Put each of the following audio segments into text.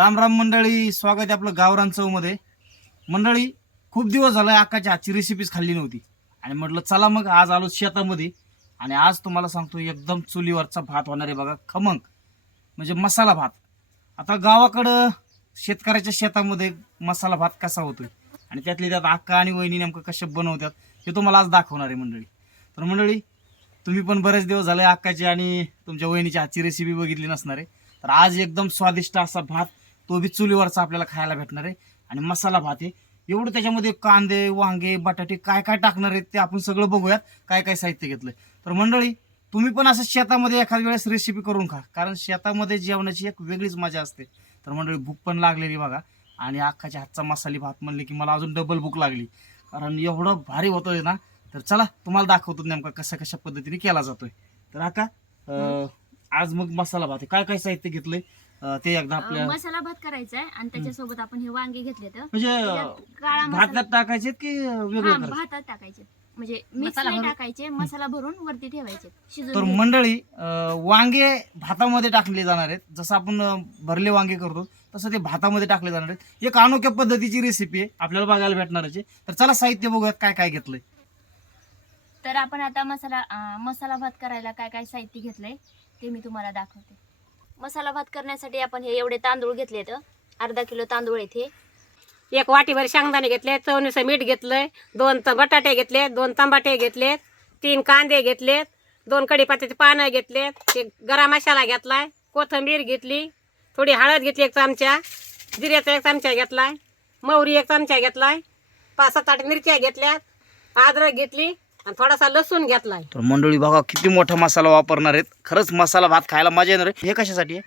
राम राम मंडळी स्वागत आहे आपलं गावरान चौमध्ये. मंडळी खूप दिवस झालं आकाच्या हातची रेसिपीज खाल्ली नव्हती. आणि म्हटलं चला मग आज आलो शेतामध्ये. आणि आज तुम्हाला सांगतो एकदम चुलीवरचा भात होणार आहे बघा खमंग. म्हणजे मसाला भात. आता गावाकडं शेतकऱ्याच्या शेतामध्ये मसाला भात कसा होतोय? आणि त्यातली त्यात आक्का आणि वहिनी नेमकं कसे बनवतात हे तुम्हाला आज दाखवणार आहे मंडळी. तर मंडळी तुम्ही पण बरेच दिवस झाले अक्काची आणि तुमच्या वहिनीची हातची रेसिपी बघितली नसणार आहे. तर आज एकदम स्वादिष्ट असा भात तो बी चुलीवरचा आपल्याला खायला भेटणार आहे. आणि मसाला भात आहे. एवढं त्याच्यामध्ये कांदे वांगे बटाटे काय काय टाकणार आहेत ते आपण सगळं बघूयात. काय काय साहित्य घेतलंय. तर मंडळी तुम्ही पण असं शेतामध्ये एखाद्या वेळेस रेसिपी करून खा. कारण शेतामध्ये जेवणाची एक वेगळीच मजा असते. तर मंडळी भूक पण लागलेली बघा. आणि अख्खाच्या हातचा मसाली भात म्हणले की मला अजून डबल भूक लागली. कारण एवढं भारी होतं ना. तर चला तुम्हाला दाखवतो नेमका कशा कशा पद्धतीने केला जातोय. तर आका आज मग मसाला भात आहे. काय काय साहित्य घेतलंय? अं, ते एकदा आपल्या अं, मसाला भात करायचा आहे आणि त्याच्यासोबत आपण हे वांगे घेतले तर म्हणजे मसाला भातात टाकायचे की वेगळं हा, करायचं भातात टाकायचे म्हणजे मिक्स मसाला नाही भरून- टाकायचे मसाला भरून वरती ठेवायचे तर. मंडळी अं, वांगे भातामध्ये टाकले जाणार आहेत. जसं आपण अं, भरले वांगे करतो तसं ते भातामध्ये टाकले जाणार आहेत. एक अनोख्या पद्धतीची रेसिपी आहे. आपल्याला बघायला भेटणारच आहे. तर चला साहित्य बघूयात काय काय घेतलंय. तर आपण आता मसाला अं, मसाला भात करायला काय काय साहित्य घेतलंय ते मी तुम्हाला दाखवते. मसाला भात करण्यासाठी आपण हे एवढे तांदूळ घेतले तर अर्धा किलो तांदूळ येथे एक वाटीभर शेंगदाणे घेतले चवणीचं मीठ घेतलंय दोन त बटाटे घेतले दोन तंबाटे घेतलेत तीन कांदे घेतलेत दोन कढीपत्त्याचे पानं घेतलेत एक गरम मसाला घेतलाय कोथिंबीर घेतली थोडी हळद घेतली एक चमचा जिऱ्याचा एक चमचा घेतलाय मोहरी एक चमचा घेतलाय पाच सात आठ मिरच्या घेतल्यात अद्रक घेतली आणि थोडासा लसूण घेतलाय. तर मंडळी बघा किती मोठा मसाला वापरणार आहेत. खरंच मसाला भात खायला मजा येणार आहे. हे कशासाठी आहे?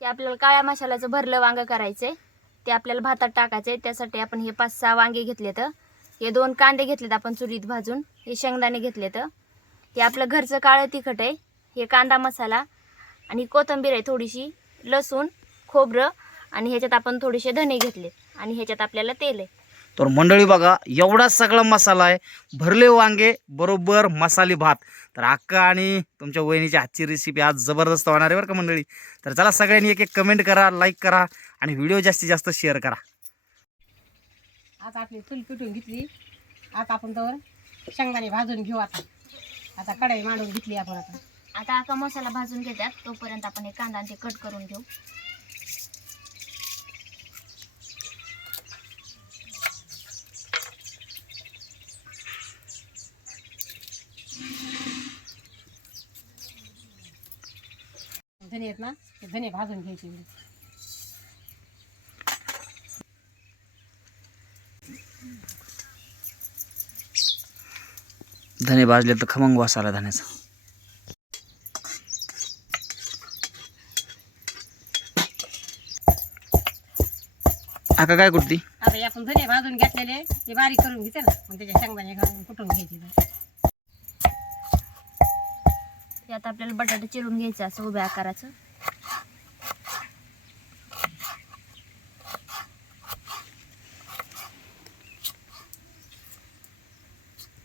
ते आपल्याला काळ्या मसाल्याचं भरलं वांग करायचंय. ते आपल्याला भातात टाकायचंय. त्यासाठी आपण हे पाच सहा वांगे घेतले तर हे दोन कांदे घेतलेत आपण चुलीत भाजून. हे शेंगदाणे घेतले तर हे आपलं घरचं काळं तिखट आहे. हे कांदा मसाला आणि कोथिंबीर आहे थोडीशी लसूण खोबरं आणि ह्याच्यात आपण थोडेसे धने घेतले आणि ह्याच्यात आपल्याला तेल आहे. तर मंडळी बघा एवढा सगळा मसाला आहे. भरले वांगे बरोबर मसाली भात. तर अक्का आणि तुमच्या वहिनीची हातची रेसिपी आज जबरदस्त होणार आहे बरं का मंडळी? तर चला सगळ्यांनी एक एक कमेंट करा लाईक करा आणि व्हिडिओ जास्तीत जास्त शेअर करा. आता आपली चूल पिटून घेतली. आता आपण तर शेंगदाणे भाजून घेऊ आता. आता कढई मांडून घेतली आपण आता. आता का मसाला भाजून घेतात तोपर्यंत आपण हे कांदा आणि ते कट करून घेऊ. धने आहेत ना ते धने भाजून घ्यायचे धने भाजले तर खमंग वास आला धण्याचा आका काय कुठती आता आपण धने भाजून घेतलेले ते बारीक करून घेते ना मग त्याच्या शेंगदाणे घालून कुटून घ्यायचे ते आता आपल्याला बटाटा चिरून घ्यायचं असं उभ्या आकाराचं.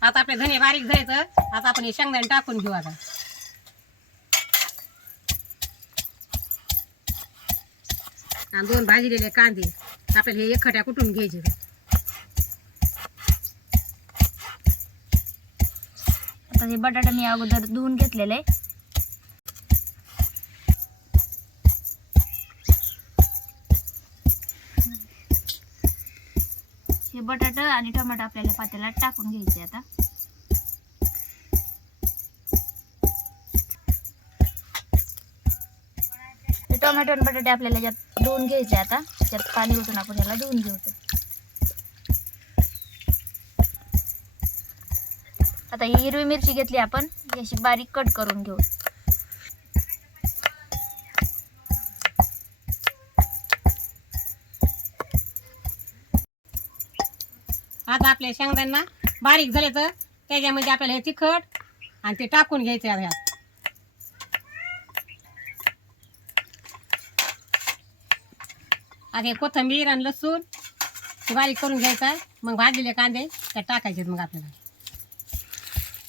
आता आपले धने बारीक झाले आता आपण हे शेंगदाणे टाकून घेऊ आता. आणि दोन भाजलेले कांदे. आपल्याला हे एकखट्या कुटून घ्यायचे? आता ते बटाटा मी अगोदर धुवून घेतलेले. हे बटाटा आणि टमाटा आपल्याला पातेला टाकून घ्यायचे आता. हे टोमॅटो आणि बटाटे आपल्याला यात धुवून घ्यायचे आता. त्यात पाणी ओतून आपण याला धुवून घेऊ आता ही हिरवी मिरची घेतली आपण. अशी बारीक कट करून घेऊ. आता आपले शेंगदाणा बारीक झाले तर त्याच्यामध्ये आपल्याला हे तिखट आणि ते टाकून घ्यायचे आता ह्यात. आता हे कोथिंबीर आणि लसूण बारीक करून घ्यायचं मग भाजलेले कांदे त्यात टाकायचे मग आपल्याला.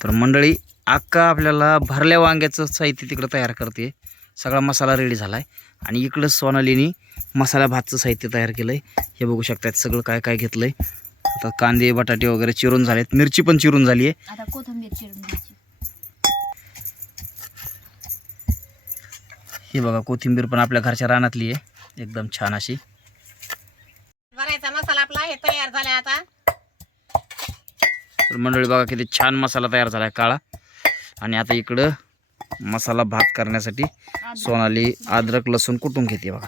तर मंडळी अक्का आपल्याला भरल्या वांग्याचं साहित्य तिकडं तयार करते. सगळा मसाला रेडी झाला आहे आणि इकडं सोनालीनी मसाला भातचं साहित्य तयार केलं आहे हे बघू शकतात सगळं काय काय घेतलं आहे आता कांदे बटाटे वगैरे चिरून झालेत. मिरची पण चिरून झाली आहे आता कोथिंबीर चिरून घ्यायची. ही बघा कोथिंबीर पण आपल्या घरच्या रानातली आहे. एकदम छान अशी. भरायचा मसाला आपला हे तयार झाला आता. तर मंडळी बघा किती छान मसाला तयार झाला आहे काळा. आणि आता इकडं मसाला भात करण्यासाठी सोनाली अद्रक लसूण कुटून घेते बघा.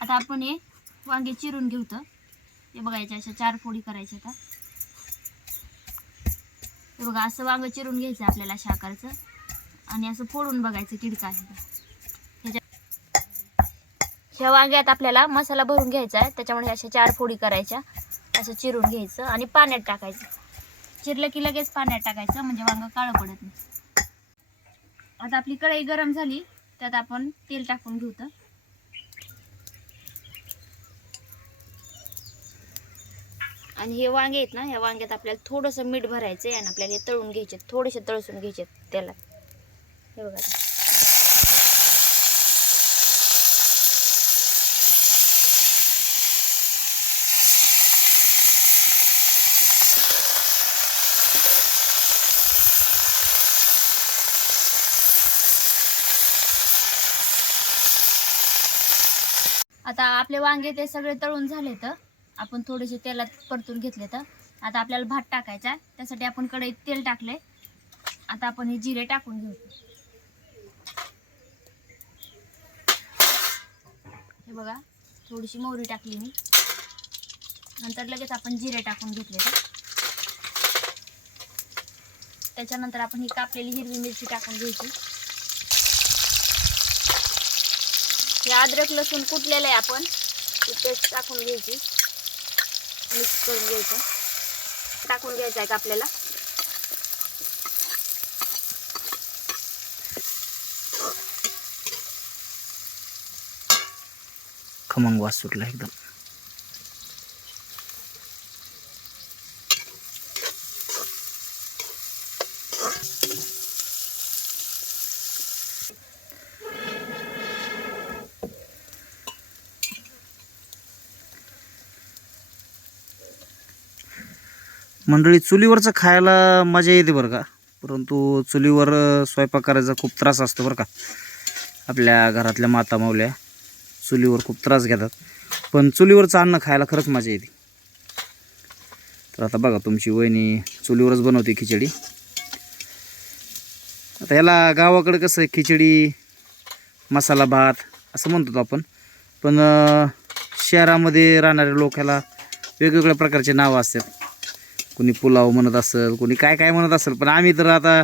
आता आपण हे वांगे चिरून घेऊ तर हे बघायचे अशा चार फोडी करायच्या आता. हे बघा असं वांग चिरून घ्यायचं आपल्याला अशा आकारचं आणि असं फोडून बघायचं किडका आहे ह्याच्या ह्या वांग्यात आपल्याला मसाला भरून घ्यायचा आहे. त्याच्यामुळे अशा चार फोडी करायच्या. असं चिरून घ्यायचं आणि पाण्यात टाकायचं. चिरलं की लगेच पाण्यात टाकायचं म्हणजे वांग काळं पडत नाही. आता आपली कढई गरम झाली त्यात आपण तेल टाकून घेऊ तर. आणि हे वांगे आहेत ना ह्या वांग्यात आपल्याला थोडंसं मीठ भरायचं आहे आणि आपल्याला हे तळून घ्यायचे थोडेसे तळसून घ्यायचे त्याला. हे बघा. आता. आपले वांगे ते सगळे तळून झाले तर आपण थोडेसे तेलात परतून घेतले तर आता आपल्याला भात टाकायचा आहे. त्यासाठी आपण कढईत तेल टाकले आता आपण हे जिरे टाकून घेऊ. हे बघा थोडीशी मोहरी टाकली मी. नंतर लगेच आपण जिरे टाकून घेतले तर त्याच्यानंतर आपण ही कापलेली हिरवी मिरची टाकून घ्यायची. हे अद्रक लसूण कुटलेलं आहे आपण ती पेस्ट टाकून घ्यायची. मिक्स करून घ्यायचं. टाकून घ्यायचं आहे का आपल्याला? खमंग वास सुटला एकदम. मंडळी चुलीवरचं खायला मजा येते बरं का? परंतु चुलीवर स्वयंपाक करायचा खूप त्रास असतो बरं का? आपल्या घरातल्या माता मावल्या चुलीवर खूप त्रास घेतात. पण चुलीवरचं अन्न खायला खरंच मजा येते. तर आता बघा तुमची वहिनी चुलीवरच बनवते खिचडी. आता ह्याला गावाकडे कसं आहे खिचडी मसाला भात असं म्हणतो आपण. पण शहरामध्ये राहणारे लोक ह्याला वेगवेगळ्या प्रकारचे नावं असतात. कोणी पुलाव म्हणत असेल कोणी काय काय म्हणत असेल. पण आम्ही तर आता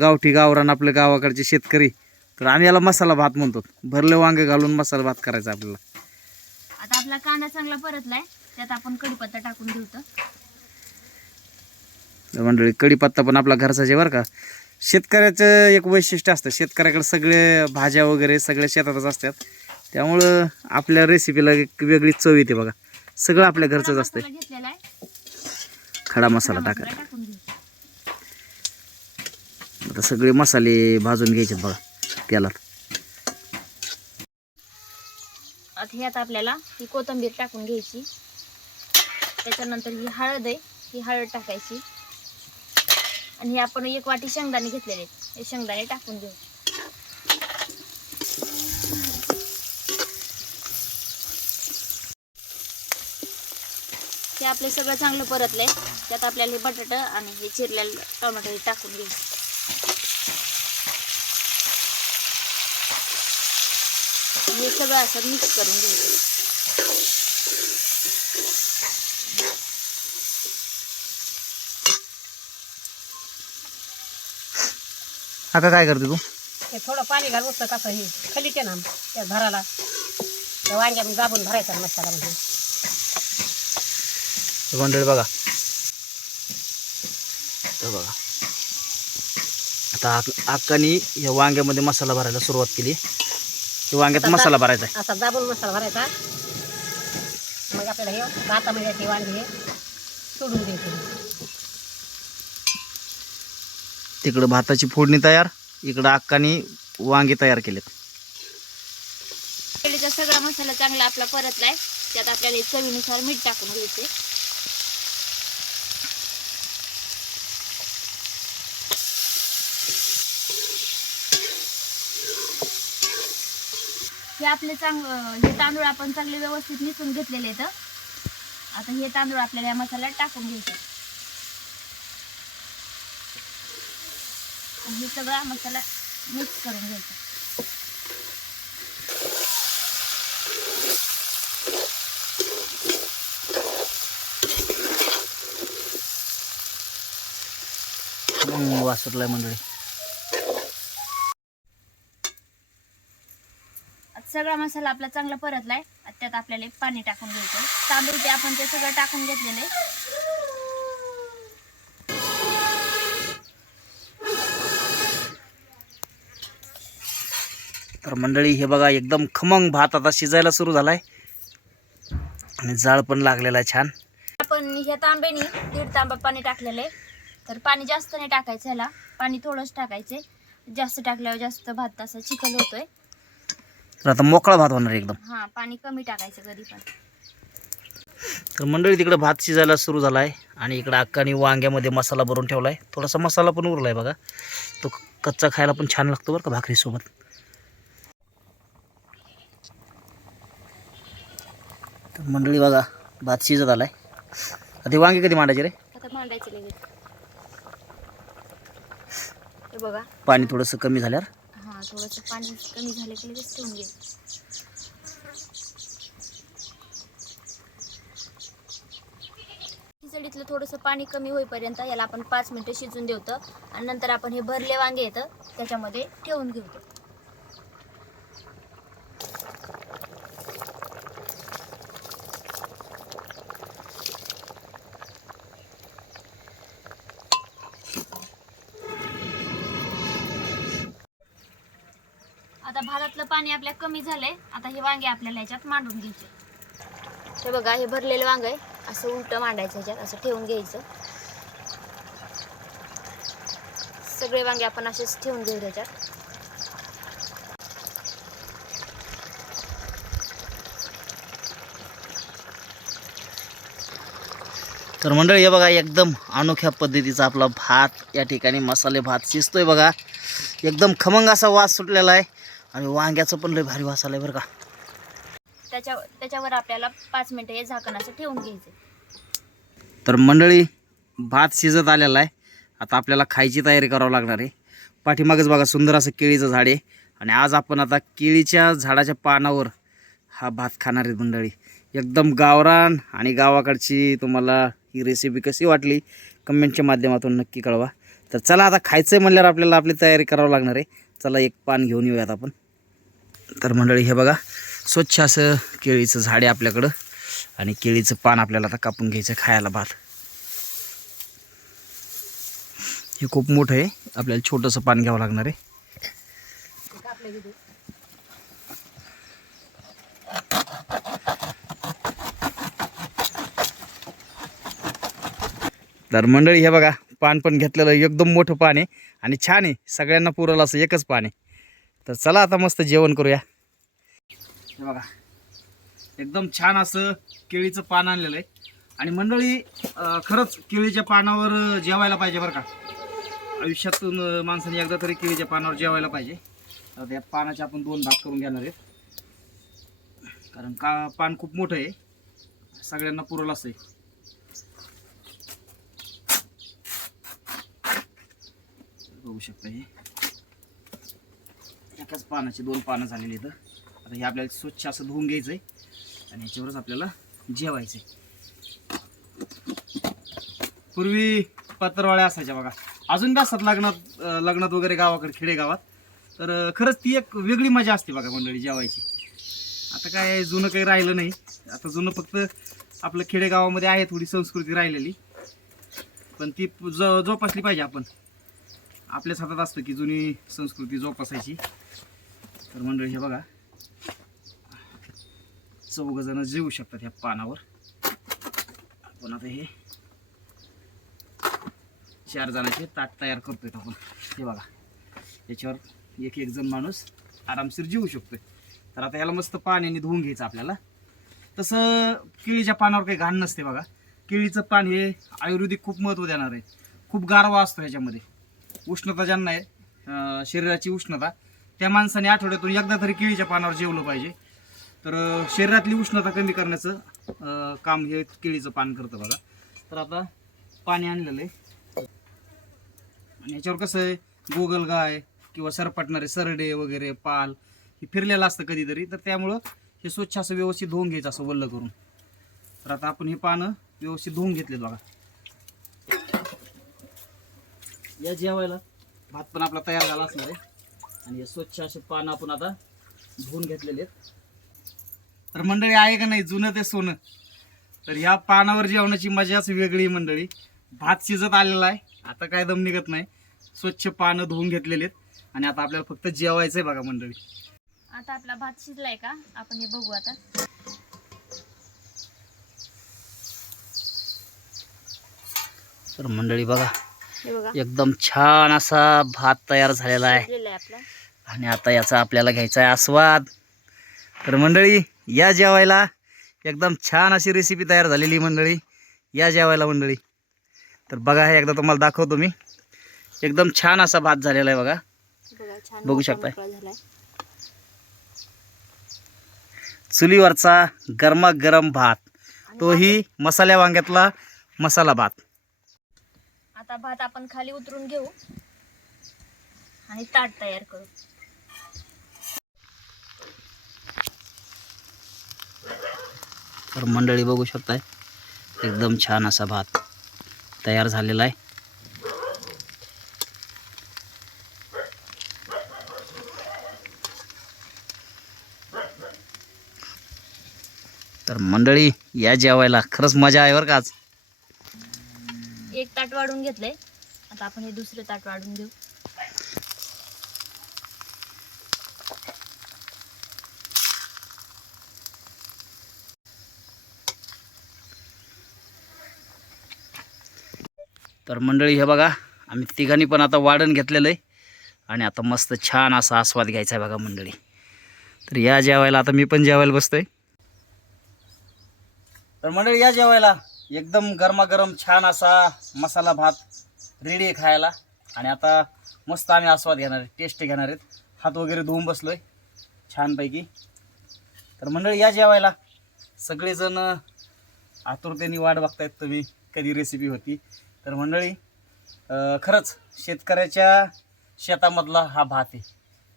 गावठी गावरान आपल्या गावाकडचे शेतकरी. तर आम्ही याला मसाला भात म्हणतो. भरलं वांगे घालून मसाला भात करायचा आपल्याला. आता आपला कांदा चांगला परतलाय त्यात आपण कढीपत्ता टाकून तर तर मंडळी कढीपत्ता पण आपला घरचा जे बरं का शेतकऱ्याचं एक वैशिष्ट्य असतं. शेतकऱ्याकडे सगळे भाज्या वगैरे सगळ्या शेतातच असतात. त्यामुळं आपल्या रेसिपीला एक वेगळी चव येते बघा. सगळं आपल्या घरचंच घेतलेला आहे. खडा मसाला टाका. मसाला टाकून घेऊ आता सगळे मसाले भाजून घ्यायचे बघा. तेलात आता ह्यात आपल्याला ही कोथिंबीर टाकून घ्यायची. त्याच्यानंतर ही हळद आहे ही हळद टाकायची. आणि हे आपण एक वाटी शेंगदाणे घेतलेले आहेत. हे शेंगदाणे टाकून घेऊ. हे आपले सगळं चांगलं परतलंय. त्यात आपल्याला हे बटाटा आणि हे चिरलेलं टोमॅटो हे टाकून घ्यायचं. हे सगळं असं मिक्स करून घ्यायचं. आता काय करते तू? ते थोडं पाणी घाल उठतं कसं हे खाली के ना त्या घराला. त्या वांग्यामध्ये दाबून भरायचा मसाला म्हणजे. मंडळी बघा. तर बघा. आता आक- अक्कानी या वांग्यामध्ये मसाला भरायला सुरुवात केली. वांग्यात मसाला भरायचा आहे. असा दाबून मसाला भरायचा. मग आपल्याला हे भातामध्ये ते वांगे सोडून द्यायचे. तिकडं भाताची फोडणी तयार इकडं अक्कानी वांगे तयार केलेत. केळीचा सगळा मसाला चांगला आपला परतलाय. त्यात आपल्याला चवीनुसार मीठ टाकून घ्यायचे. हे आपले चांग हे तांदूळ आपण चांगले व्यवस्थित निसून घेतलेले आहेत. आता हे तांदूळ आपल्याला या मसाल्यात टाकून घ्यायचे हे सगळा मसाला मिक्स करून घ्यायचा वासरलाय मंडळी. सगळा मसाला आपला चांगला परतलाय. आता त्यात आपल्याला पाणी टाकून घ्यायचं. तांदूळ ते आपण ते सगळं टाकून घेतलेलं. आहे तर मंडळी हे बघा एकदम खमंग भात आता शिजायला सुरू झालाय. आणि जाळ पण लागलेला आहे छान. आपण ह्या तांब्याने दीड तांबा पाणी टाकलेलं आहे. तर पाणी जास्त नाही टाकायचं ह्याला. पाणी थोडंच टाकायचे जास्त टाकल्यावर जास्त भात असा चिखल होतोय. तर आता मोकळा भात होणार आहे एकदम. हा पाणी कमी टाकायचं कधी पण. तर मंडळी तिकडे भात शिजायला सुरू झाला आहे आणि इकडं अक्कानी वांग्यामध्ये मसाला भरून ठेवला आहे थोडासा मसाला पण उरला आहे बघा. तो कच्चा खायला पण छान लागतो बरं का भाकरीसोबत. तर मंडळी बघा भात शिजत आलाय. आता ते वांगे कधी मांडायचे रे? आता मांडायचे लगेच. हे बघा. पाणी थोडंसं कमी झाल्यावर. हां थोडंसं पाणी कमी झालं की लगेच ठेवून घे. खिचडीतलं थोडंसं पाणी कमी होईपर्यंत याला आपण पाच मिनटं शिजून देवतं आणि नंतर आपण हे भरले वांगे येतं त्याच्यामध्ये ठेवून घेऊतो आता भातातलं पाणी आपल्या कमी झालंय. आता हे वांगे आपल्याला ह्याच्यात मांडून घ्यायचे. हे बघा हे भरलेलं वांग आहे. असं उलट मांडायचं ह्याच्यात असं ठेवून घ्यायचं. सगळे वांगे आपण असेच ठेवून घेऊ ह्याच्यात तर मंडळी हे बघा एकदम अनोख्या पद्धतीचा आपला भात या ठिकाणी मसाले भात शिजतोय बघा. एकदम खमंग असा वास सुटलेला आहे. आणि वांग्याचं पण लय भारी वास आलाय बरं का. त्याच्या त्याच्यावर आपल्याला पाच मिनिटं हे झाकण असं ठेवून घ्यायचे तर मंडळी भात शिजत आलेला आहे. आता आपल्याला खायची तयारी करावं लागणार आहे. पाठीमागच बघा सुंदर असं केळीचं झाड आहे. आणि आज आपण आता केळीच्या झाडाच्या पानावर हा भात खाणार आहे मंडळी. एकदम गावरान आणि गावाकडची तुम्हाला ही रेसिपी कशी वाटली कमेंटच्या माध्यमातून नक्की कळवा. तर चला आता खायचं आहे म्हणल्यावर आपल्याला आपली तयारी करावं लागणार आहे. चला एक पान घेऊन येऊयात आपण. तर मंडळी हे बघा स्वच्छ असं केळीचं झाड आहे आपल्याकडं. आणि केळीचं पान आपल्याला आता कापून घ्यायचं खायला भात. हे खूप मोठं आहे. आपल्याला छोटंसं पान घ्यावं लागणार आहे. तर मंडळी हे बघा पान पण घेतलेलं एकदम मोठं पान आहे. आणि छान आहे. सगळ्यांना पुरलं असं एकच पान आहे. तर चला आता मस्त जेवण करूया. हे बघा. एकदम छान असं केळीचं पान आणलेलं आहे. आणि मंडळी खरंच केळीच्या पानावर जेवायला पाहिजे बरं का? आयुष्यातून माणसाने एकदा तरी केळीच्या पानावर जेवायला पाहिजे. तर या पानाचे आपण दोन भाग करून घेणार आहेत. कारण का पान खूप मोठं आहे. सगळ्यांना पुरलं असं आहे. बघू शकता हे. एकाच पानाचे दोन पानं झालेली आहेत. आता हे आपल्याला स्वच्छ असं धुवून घ्यायचं आहे आणि याच्यावरच आपल्याला जेवायचं आहे पूर्वी पत्रवाळ्या असायच्या बघा. अजून बी असतात लग्नात लग्नात वगैरे गावाकडे खेडेगावात. तर खरंच ती एक वेगळी मजा असते बघा मंडळी जेवायची. आता काय जुनं काही राहिलं नाही. आता जुनं फक्त आपलं खेडेगावामध्ये आहे थोडी संस्कृती राहिलेली. पण ती जो जोपासली पाहिजे आपण. आपल्याच हातात असतं की जुनी संस्कृती जोपासायची. तर मंडळी हे बघा. चौघ जण जेवू शकतात ह्या पानावर. आपण आता हे चार जणांचे ताट तयार करतोय आपण. हे बघा. याच्यावर एक एक जण माणूस आरामशीर जेवू शकतोय. तर आता याला मस्त पाण्याने धुवून घ्यायचं आपल्याला. तसं केळीच्या पानावर काही घाण नसते बघा. केळीचं पान हे आयुर्वेदिक खूप महत्त्व देणार आहे. खूप गारवा असतो ह्याच्यामध्ये. उष्णता ज्यांना आहे शरीराची उष्णता त्या माणसाने आठवड्यातून एकदा तरी केळीच्या पानावर जेवलं पाहिजे. तर शरीरातली उष्णता कमी करण्याचं काम हे केळीचं पान करतं बघा. तर आता पाणी आणलेलं आहे. आणि याच्यावर कसं आहे गोगलगाय किंवा सरपटणारे सरडे वगैरे पाल हे फिरलेलं असतं कधीतरी. तर त्यामुळं हे स्वच्छ असं व्यवस्थित धुवून घ्यायचं असं वल्ल करून. तर आता आपण हे पानं व्यवस्थित धुवून घेतलेत बघा. या जेवायला भात पण आपला तयार झाला असणार आहे. आणि हे स्वच्छ असे पानं आपण आता धुवून घेतलेले आहेत. तर मंडळी आहे का नाही? जुनं ते सोनं. तर ह्या पानावर जेवणाची मजाच वेगळी मंडळी. भात शिजत आलेला आहे. आता काय दम निघत नाही. स्वच्छ पानं धुवून घेतलेले आहेत. आणि आता आपल्याला फक्त जेवायचं आहे बघा मंडळी. आता आपला भात शिजलाय का? आपण हे बघू आता. तर मंडळी बघा. एकदम छान असा भात तयार झालेला आहे. शिजलेलं आहे आपला. आणि आता याचा आपल्याला घ्यायचा आहे आस्वाद. तर मंडळी या जेवायला एकदम छान अशी रेसिपी तयार झालेली मंडळी. या जेवायला मंडळी. तर बघा हे एकदा तुम्हाला दाखवतो मी. एकदम छान असा भात झालेला आहे बघा. बघा शकताय. चुलीवरचा गरमागरम भात. तोही मसाल्या वांग्यातला मसाला भात. आता भात आपण खाली उतरून घेऊ. आणि ताट तयार करू. तर मंडळी बघू शकताय एकदम छान असा भात तयार झालेला आहे. तर मंडळी या जेवायला खरंच मजा आहे बरं का आज. एक ताट वाढून घेतलंय. आता आपण हे दुसरे ताट वाढून घेऊ तर मंडळी हे बघा आम्ही तिघांनी पण आता वाढण घेतलेलं आहे. आणि आता मस्त छान असा आस्वाद घ्यायचा आहे बघा मंडळी. तर या जेवायला आता मी पण जेवायला बसतोय. तर मंडळी या जेवायला एकदम गरमागरम छान असा मसाला भात रेडी आहे खायला. आणि आता मस्त आम्ही आस्वाद घेणार आहे टेस्ट घेणार आहेत. हात वगैरे धुवून बसलोय छानपैकी. तर मंडळी या जेवायला सगळेजण आतुरतेने वाट बघतायत तुम्ही कधी रेसिपी होती. तर मंडळी खरंच शेतकऱ्याच्या शेतामधला हा भात आहे.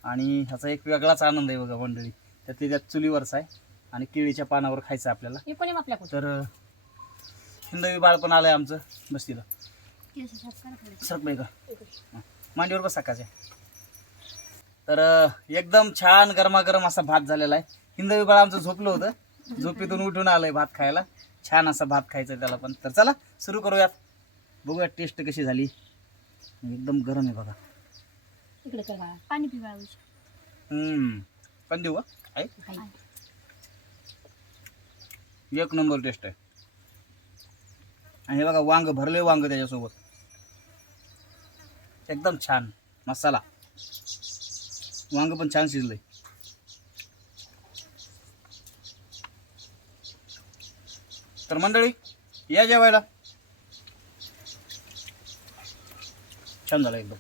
आणि ह्याचा एक वेगळाच आनंद आहे बघा मंडळी. त्यातली त्यात चुलीवरचा आहे आणि केळीच्या पानावर खायचं आपल्याला. हे कोणी तर हिंदवी बाळ पण आलं आहे आमचं बस तिथं सरक बाई का? हं. मांडीवर बस सकाळच्या तर एकदम छान गरमागरम असा भात झालेला आहे. हिंदवी बाळ आमचं झोपलं होतं. झोपेतून उठून आलंय भात खायला. छान असा भात खायचा त्याला पण. तर चला सुरू करूयात. बघूयात टेस्ट कशी झाली. एकदम गरम आहे बघा. इकडे कर. बाळा. पाणी पिवा हम्म. पण देऊ का? आहे. एक नंबर टेस्ट आहे. आणि हे बघा वांग भरले वांग त्याच्यासोबत. एकदम छान. मसाला. वांग पण छान शिजलंय. तर मंडळी या जेवायला. छान झालं एकदम.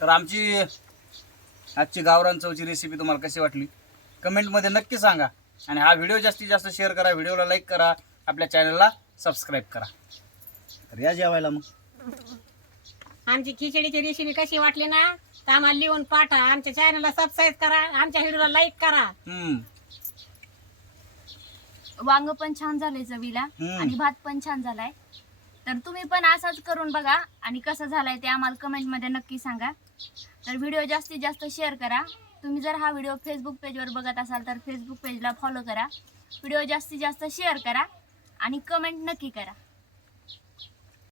तर आमची आजची गावरान चवची रेसिपी तुम्हाला कशी वाटली? कमेंटमध्ये नक्की सांगा. आणि हा व्हिडिओ जास्तीत जास्त शेअर करा व्हिडिओला लाईक करा आपल्या चॅनलला सबस्क्राईब करा. तर या जेवायला मग. आमची खिचडीची रेसिपी कशी वाटली ना तर आम्हाला लिहून पाठवा आमच्या चॅनलला सबस्क्राईब करा आमच्या व्हिडिओला लाईक करा. हम्म. वांग पण छान झालंय चवीला हम्म. आणि भात पण छान झालाय. तर तुम्ही पण असाच करून बघा आणि कसं झालंय ते आम्हाला कमेंटमध्ये नक्की सांगा. तर व्हिडिओ जास्तीत जास्त शेअर करा. तुम्ही जर हा व्हिडिओ फेसबुक पेजवर बघत असाल तर फेसबुक पेजला फॉलो करा. व्हिडिओ जास्तीत जास्त शेअर करा आणि कमेंट नक्की करा.